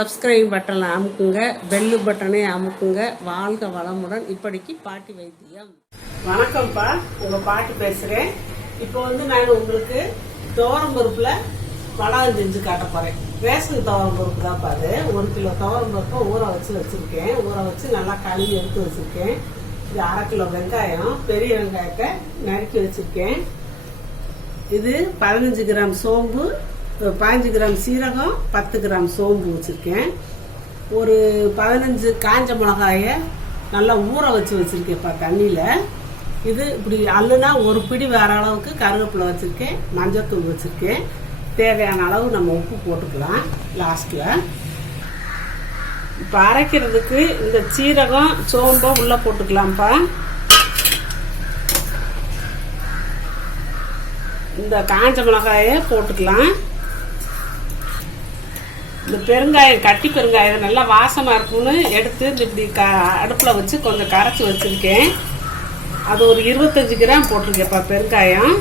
Subscribe பட்டனை அமுக்குங்க, bell பட்டனை அமுக்குங்க. வாழ்க வளமுடன். இப்படிக்கு பாட்டி வைத்தியம். வணக்கம்ப்பா, உங்க பாட்டி பேசுறேன். இப்போ நான் உங்களுக்கு துவரம் பருப்புல வடகம் செஞ்சு காட்ட போறேன். ரேஷன் துவரம் பருப்பு தான் பாரு. 1 கிலோ துவரம் பருப்பை ஊற வச்சிருக்கேன். ஊற வச்சு நல்லா கழுவி எடுத்து வச்சிருக்கேன். இது 1/2 கிலோ வெங்காயம், பெரிய வெங்காயத்தை நறுக்கி வச்சிருக்கேன். இது 15 கிராம் சோம்பு, 15 கிராம் சீரகம், 10 கிராம் சோம்பு வச்சிருக்கேன். ஒரு 15 காஞ்ச மிளகாய நல்லா ஊற வச்சிருக்கேன்ப்பா தண்ணியில. இது இப்படி அல்லுனா ஒரு பிடி வேற அளவுக்கு கருவேப்பிலை வச்சிருக்கேன். மஞ்சத்தூள் வச்சிருக்கேன். தேவையான அளவு நம்ம உப்பு போட்டுக்கலாம் லாஸ்ட்ல. இப்ப அரைக்கிறதுக்கு இந்த சீரகம் சோம்பை உள்ள போட்டுக்கலாம்ப்பா. இந்த காஞ்ச மிளகாய போட்டுக்கலாம். இந்த பெருங்காயம், கட்டி பெருங்காயம் நல்லா வாசமா இருக்கும்னு எடுத்து இப்படி அடுப்புல வச்சு கொஞ்சம் கரைச்சி வச்சிருக்கேன். அது ஒரு 25 கிராம் போட்டிருக்கேன்ப்பா பெருங்காயம்.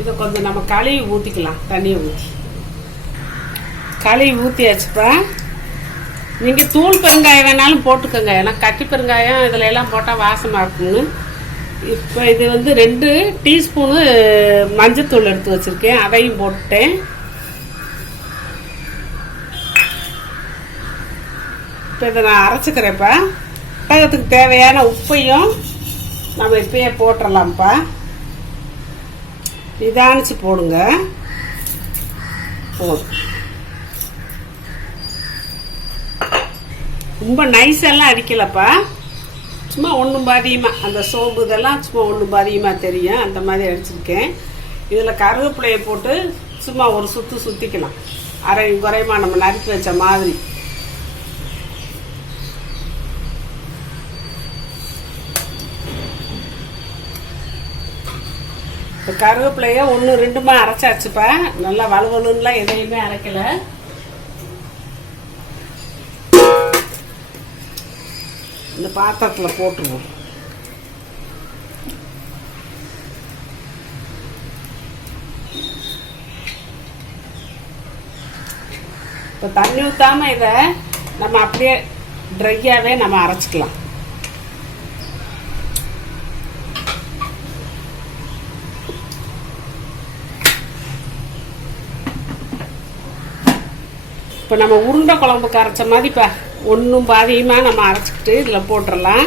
இதை கொஞ்சம் நம்ம கழுவி ஊத்திக்கலாம். தண்ணியை ஊற்றி கழுவி ஊத்தியாச்சுப்பா. நீங்க தூள் பெருங்காயம் வேணாலும் போட்டுக்கோங்க. ஏன்னா கட்டி பெருங்காயம் இதுல எல்லாம் போட்டா வாசமா இருக்குன்னு. இப்போ இது 2 டீஸ்பூனு மஞ்சத்தூள் எடுத்து வச்சிருக்கேன். அதையும் போட்டுட்டேன். இப்போ இதை நான் அரைச்சிக்கிறேன்ப்பா. புத்தகத்துக்கு தேவையான உப்பையும் நம்ம இப்பயே போட்டுடலாம்ப்பா. நிதானிச்சு போடுங்க. போதும். ரொம்ப நைஸெல்லாம் அடிக்கலப்பா. சும்மா ஒன்றும் பாதியமாக அந்த சோம்பு இதெல்லாம் சும்மா ஒன்றும் பாதியமாக தெரியும். அந்த மாதிரி அடிச்சிருக்கேன். இதில் கருவேப்பிலையை போட்டு சும்மா ஒரு சுற்றிக்கலாம். அரை குறையமாக நம்ம நறுக்கி வச்ச மாதிரி. இப்போ கருவேப்பிலையை 1-2 அரைச்சாச்சுப்பா. நல்லா வலுவலுன்னுலாம் எதையுமே அரைக்கல. இந்த பாத்திரத்தில் போட்டுருவோம். இப்போ தண்ணி ஊற்றாம இதை நம்ம அப்படியே ட்ரையாகவே நம்ம அரைச்சிக்கலாம். இப்போ நம்ம உருண்டை குழம்புக்கு அரைச்ச மாதிரிப்பா ஒன்றும் பாதியமாக நம்ம அரைச்சிக்கிட்டு இதில் போட்டுடலாம்.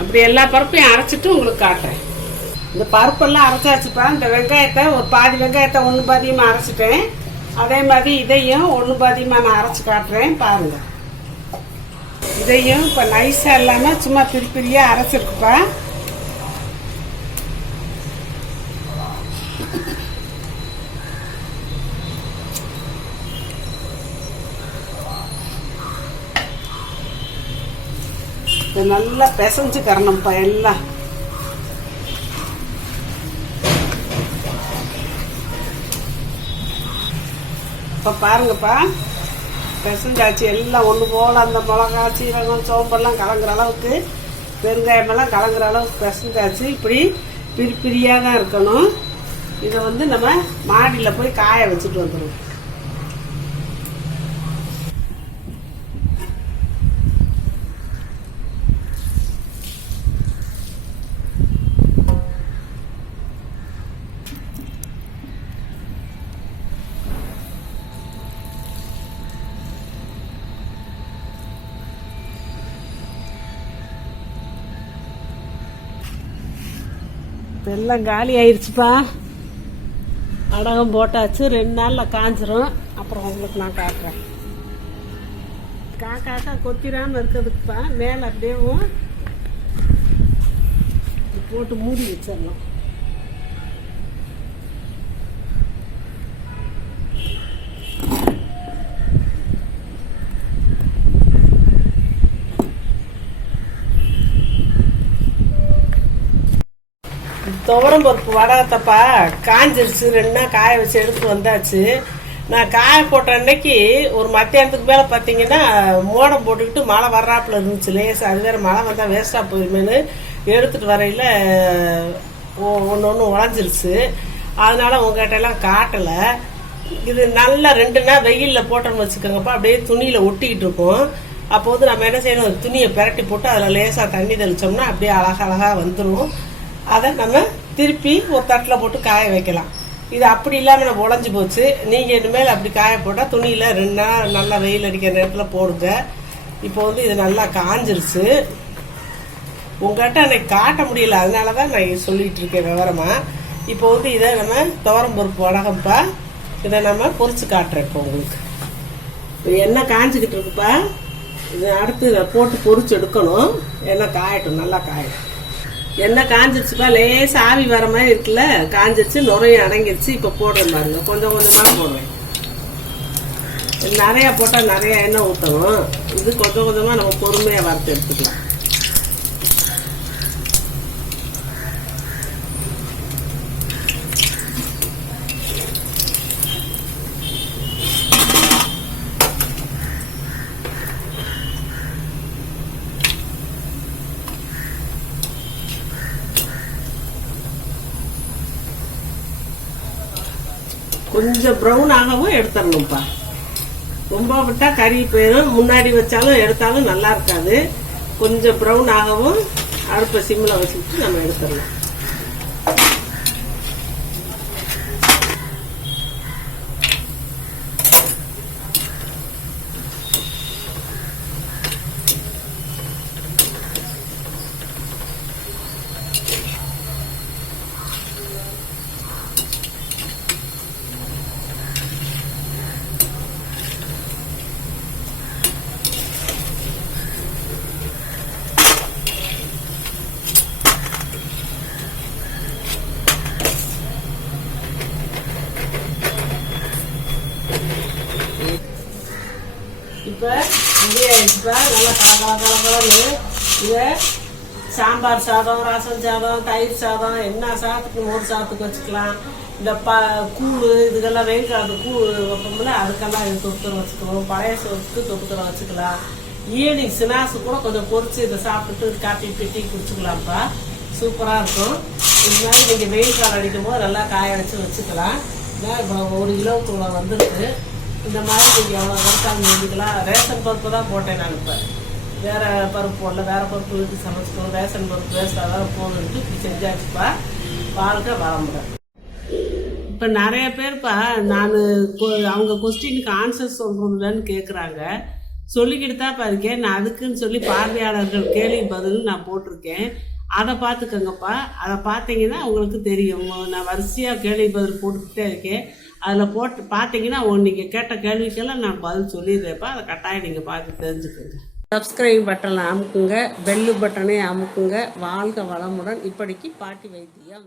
அப்படி எல்லா பருப்பையும் அரைச்சிட்டு உங்களுக்கு காட்டுறேன். இந்த பருப்பெல்லாம் அரைச்சாச்சுப்பா. இந்த வெங்காயத்தை ஒரு பாதி வெங்காயத்தை 1 பாதியமாக அரைச்சிட்டேன். அதே மாதிரி இதையும் 1 பாதியமாக நான் அரைச்சி காட்டுறேன் பாருங்க. இதையும் இப்போ நைஸாக இல்லாமல் சும்மா பிரியாக அரைச்சிருக்குப்பா. நல்லா பிசைஞ்சு கரணும்ப்பா எல்லாம். இப்போ பாருங்கப்பா, பிசைஞ்சாச்சு எல்லாம் ஒன்று போல். அந்த மிளகா, சீரகம், சோம்பெல்லாம் கலங்குற அளவுக்கு, பெருங்காயமெல்லாம் கலங்குற அளவுக்கு பிசைஞ்சாச்சு. இப்படி பிரியாக தான் இருக்கணும். இதை நம்ம மாடியில் போய் காய வச்சுட்டு வந்துடுவோம். எல்லாம் காலி ஆயிடுச்சுப்பா. அடகம் போட்டாச்சு. 2 நாளில் காஞ்சிரும். அப்புறம் உங்களுக்கு நான் காட்டுறேன். காக்கா கொத்திராமல் இருக்கிறதுக்குப்பா மேலே அப்படியே போட்டு மூடி வச்சிடலாம். துவரம் பருப்பு வடகத்தப்பா காஞ்சிருச்சு. 2 நாள் காய வச்சு எடுத்து வந்தாச்சு. நான் காய போட்ட அன்னைக்கு ஒரு மத்தியானத்துக்கு மேலே பார்த்தீங்கன்னா மோடம் போட்டுக்கிட்டு மழை வர்றாப்புல இருந்துச்சு லேசா. அது வேறு மழை வந்தால் வேஸ்ட்டாக போயிருமேனு எடுத்துகிட்டு வரையில் ஒன்று உடஞ்சிருச்சு. அதனால உங்ககிட்ட எல்லாம் காட்டலை. இது நல்லா 2 நாள் வெயிலில் போட்டோன்னு வச்சுக்கோங்கப்பா, அப்படியே துணியில் ஒட்டிக்கிட்டு இருக்கும். அப்போது நம்ம என்ன செய்யணும், துணியை பிரட்டி போட்டு அதில் லேசாக தண்ணி தெளித்தோம்னா அப்படியே அழகழகாக வந்துடும். அதை நம்ம திருப்பி ஒரு தட்டில் போட்டு காய வைக்கலாம். இது அப்படி இல்லாமல் நம்ம உடஞ்சி போச்சு. நீங்கள் இனிமேல் அப்படி காய போட்டால் துணியில் 2 நாள் நல்லா வெயில் அடிக்கிற நேரத்தில் போடுங்க. இப்போ வந்து இது நல்லா காஞ்சிருச்சு. உங்கள்கிட்ட அன்னைக்கு காட்ட முடியல, அதனால தான் நான் சொல்லிகிட்டு இருக்கேன் விவரமாக. இப்போ வந்து இதை நம்ம துவரம்பருப்பு வடகம்ப்பா, இதை நம்ம பொரிச்சு காட்டுறேன். இப்போ உங்களுக்கு எண்ணெய் காஞ்சிக்கிட்டு இருக்குப்பா. இது அடுத்து இதை போட்டு பொரிச்சு எடுக்கணும். எண்ணெய் காயட்டும், நல்லா காயட்டும். எண்ணெய் காஞ்சிருச்சுப்பா, லேசா ஆவி வர மாதிரி இருக்குல்ல, காஞ்சிருச்சு, நுரையும் அடங்கிருச்சு. இப்போ போடுற பாருங்க, கொஞ்சம் கொஞ்சமாக போடுறேன். நிறையா போட்டால் நிறையா எண்ணெய் ஊற்றணும். இது கொஞ்சம் கொஞ்சமாக நம்ம பொறுமையாக வறுத்து எடுத்துக்கலாம். கொஞ்சம் ப்ரௌன் ஆகவும் எடுத்துடணும்ப்பா. ரொம்ப விட்டால் கறி போயிடும். முன்னாடி வச்சாலும் எடுத்தாலும் நல்லா இருக்காது. கொஞ்சம் ப்ரௌன் ஆகவும் அடுப்பை சிம்மில் வச்சுட்டு நம்ம எடுத்துடலாம். இப்போ ரெடி ஆயிடுச்சுப்பா, நல்லா கலகலன்னு. இதை சாம்பார் சாதம், ரசம் சாதம், தயிர் சாதம், என்ன சாதத்துக்கு ஒரு சாதத்துக்கு வச்சுக்கலாம். இந்த கூழ் இதுக்கெல்லாம் வெயில் காலத்து கூழ் வைப்போம்ல, அதுக்கெல்லாம் இது தொட்டுக்கிற வச்சுக்கணும். பழைய சோத்துக்கு தொட்டுக்கிற வச்சுக்கலாம். ஈவினிங் ஸ்நாக்ஸ் கூட கொஞ்சம் பொரிச்சு இதை சாப்பிட்டுட்டு காப்பி பெட்டி குடிச்சுக்கலாம்ப்பா, சூப்பராக இருக்கும். இது மாதிரி நீங்கள் வெயில் காலம் அடிக்கும் போது நல்லா காய வச்சுக்கலாம். இப்போ 1 கிலோவுக்குள்ள வந்துருக்கு. இந்த மாதிரி நீங்கள் எவ்வளோ வறுத்தாலும் செஞ்சுக்கலாம். ரேஷன் பருப்பு தான் போட்டேன் நான். இப்போ வேறு பருப்பு போடல, வேறு பருப்பு வீட்டு சமைச்சிக்கணும். ரேஷன் பருப்பு வேஸ்ட்டாக தான் போகுதுன்ட்டு இப்படி செஞ்சாச்சுப்பா. வாழ்க்கை வளமுறேன். இப்போ நிறைய பேர்ப்பா நான் அவங்க கொஸ்டினுக்கு ஆன்சர் சொல்கிறதுலன்னு கேட்குறாங்க. சொல்லிக்கிட்டு தான் இருக்கேன். நான் அதுக்குன்னு சொல்லி பார்வையாளர்கள் கேள்வி பதில் நான் போட்டிருக்கேன். அதை பார்த்துக்கோங்கப்பா. அதை பார்த்தீங்கன்னா உங்களுக்கு தெரியும். நான் வரிசையாக கேள்வி பதில் போட்டுக்கிட்டே இருக்கேன். அதில் போட்டு பார்த்தீங்கன்னா நீங்கள் கேட்ட கேள்விக்கெல்லாம் நான் பதில் சொல்லிடுறேன்ப்பா. அதை கட்டாயம் நீங்கள் பார்த்து தெரிஞ்சுக்கோங்க. சப்ஸ்கிரைப் பட்டனை அமுக்குங்க, பெல்லு பட்டனை அமுக்குங்க. வாழ்க வளமுடன். இப்படிக்கு பாட்டி வைத்தியம்.